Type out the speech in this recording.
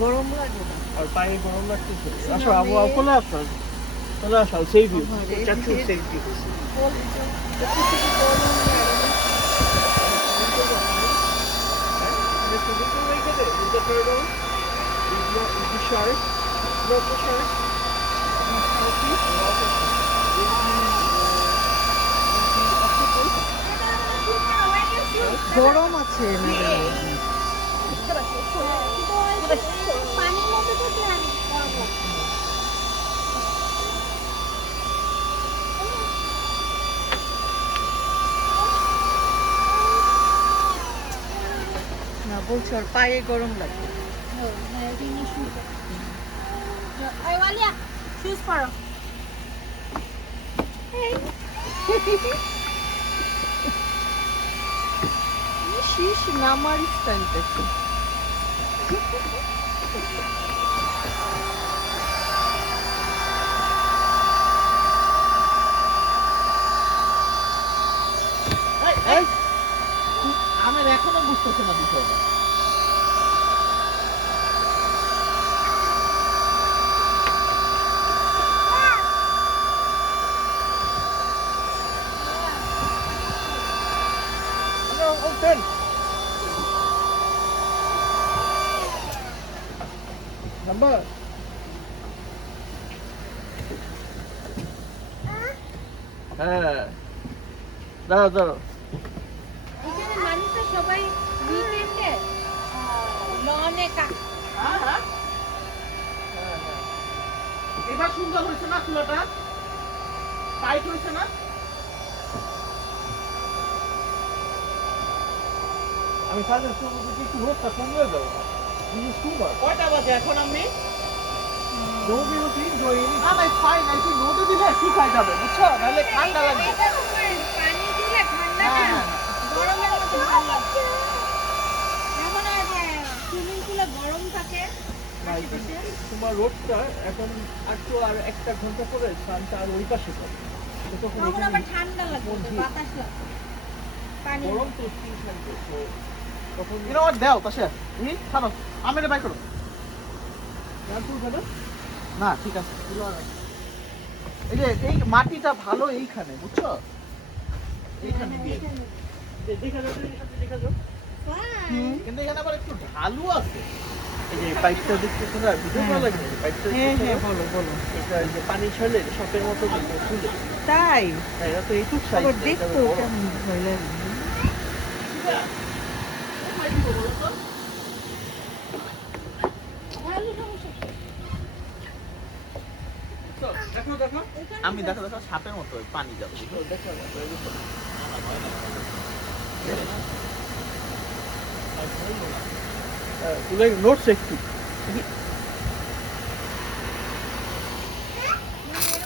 গরম লাগে না আর পায়ে গরম লাগতেছে আসো আবু কোলে আসো কোলে আসো সেভ ইউ চাচু সেভ ইউ গরম আছে পানির মধ্যে থাকলে আমি করবো না বলছি ওর পায়ে গরম লাগে ওই ওয়ালিয়া শুজ পরো শীষ নামার স্টাইলটা কি আমি এখনো বুঝতেছি না বিষয়টা open number দাঁড়াও দাঁড়াও এখানে মানুষরা সবাই উইকেন্ডে লনে এবার সুন্দর হয়েছে না চুলাটা টাইট হয়েছে না আমি সাথে একটু রোদটা কমিয়ে দেবো কয়টা বাজে এখন আমি না না ফাইন আই থিঙ্ক রোদে দিলে শুকায় যাবে বুঝছো নাহলে ঠান্ডা লাগবে পানি দিলে ঠান্ডা হ্যাঁ গরমের মধ্যে ভালো লাগে এখন আর সুইমিং পুলে গরম থাকে তোমার রোদটা এখন আর একটা ঘন্টা পরে স্নানটা আর ওই পাশে করবে তখন তখন আবার ঠান্ডা লাগবে বাতাস লাগবে পানি গরম তো ঠিক লাগবে তখন দাও পাশে ছাড়ো আমি বাই করো না ঠিক আছে এই যে এই মাটিটা ভালো এইখানে বুঝছো এইখানে দিয়ে দেখা যাও কিন্তু এখানে আবার একটু ঢালু আছে এই যে পাইপটা দেখতেছো না ভিডিও ভালো লাগে পাইপটা হ্যাঁ বলো এটা এই যে পানি ছড়লে শপের মতো খুলে তাই এটা তো এইটুক সাইজ আবার দেখতো কেমন ভয় লাগে দেখো আমি দেখো সাপের মতো পানি যাবে দেখো নোটস একটু